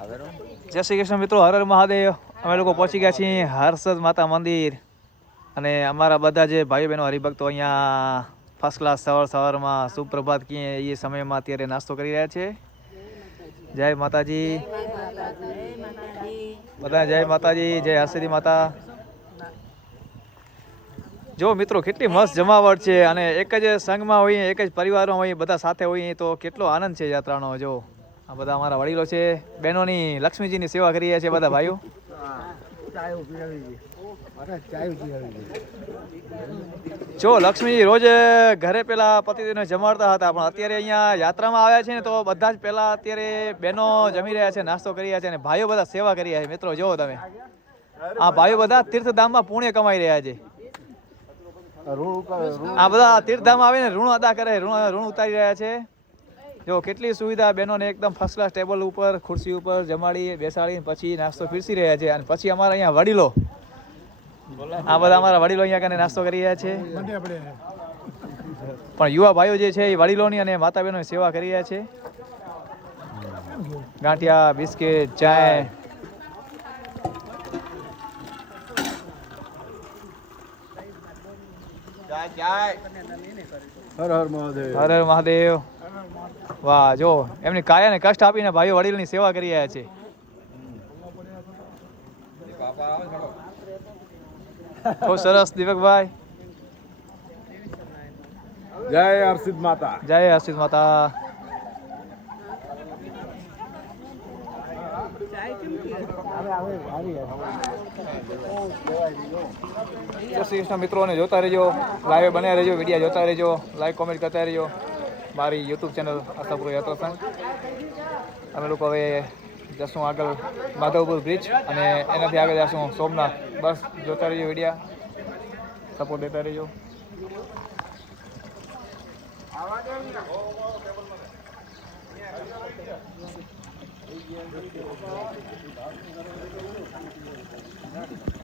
જય શ્રી કૃષ્ણ મિત્રો, હર હર મહાદેવ। અમે લોકો પહોંચી ગયા છીએ હર્ષદ માતા મંદિર અને અમારા બધા જે ભાઈઓ બહેનો હરિભક્તો અહીંયા ફર્સ્ટ ક્લાસ સવારમાં સુપ્રભાત કહીએ એ સમયમાં અત્યારે નાસ્તો કરી રહ્યા છે। જય માતાજી બધા, જય માતાજી, જય હર્ષદી માતા। જો મિત્રો કેટલી મસ્ત જમાવટ છે અને એક જ સંઘમાં હોઈએ, એક જ પરિવારમાં હોઈએ, બધા સાથે હોઈએ તો કેટલો આનંદ છે યાત્રાનો। જો આ બધા અમારા વડીલો છે, બહેનોની લક્ષ્મીજીની સેવા કરી રહ્યા છે બધા ભાઈઓ। જો લક્ષ્મીજી રોજ ઘરે પેલા પતિદેવને જમાડતા હતા, પણ અત્યારે અહીંયા યાત્રામાં આવ્યા છે ને તો બધા જ પેલા અત્યારે બહેનો જમી રહ્યા છે, નાસ્તો કરી રહ્યા છે અને ભાઈઓ બધા સેવા કરી રહ્યા છે। મિત્રો જો તમે આ ભાઈઓ બધા તીર્થધામમાં પુણ્ય કમાઈ રહ્યા છે। આ બધા તીર્થધામ આવીને ઋણ અદા કરે, ઋણ ઉતારી રહ્યા છે। જો કેટલી સુવિધા, બહેનોને એકદમ ફર્સ્ટ ક્લાસ ટેબલ ઉપર ખુરશી ઉપર જમાડી બેસાડીને પછી નાસ્તો પીરસી રહ્યા છે। અને પછી અમારા અહીંયા વડીલો, આ બધા અમારા વડીલો અહીંયા કને નાસ્તો કરી રહ્યા છે, પણ યુવા ભાઈઓ જે છે એ વડીલોની અને માતા બહેનોની સેવા કરી રહ્યા છે। ગાંઠિયા, બિસ્કિટ, ચાય, હર હર મહાદેવ, હર હર મહાદેવ। વાહ, જો એમની કાયાને કષ્ટ આપીને ભાઈઓ વડીલની સેવા કરી રહ્યા છે। બહુ સરસ દીપકભાઈ, જય હર્ષિદ માતા, જય હર્ષિદ માતા। જય શ્રી કૃષ્ણ મિત્રોને જોતા રહેજો, લાઈવ બન્યા રહેજો, વિડીયો જોતા રહેજો, લાઈક કોમેન્ટ કરતા રહેજો મારી યુટ્યુબ ચેનલ આશાપુર યાત્રા સંઘ। અમે લોકો હવે જશું આગળ માધવપુર બ્રિજ અને એનાથી આગળ જશું સોમનાથ। બસ જોતા રહેજો વિડીયા, સપોર્ટ દેતા રહેજો।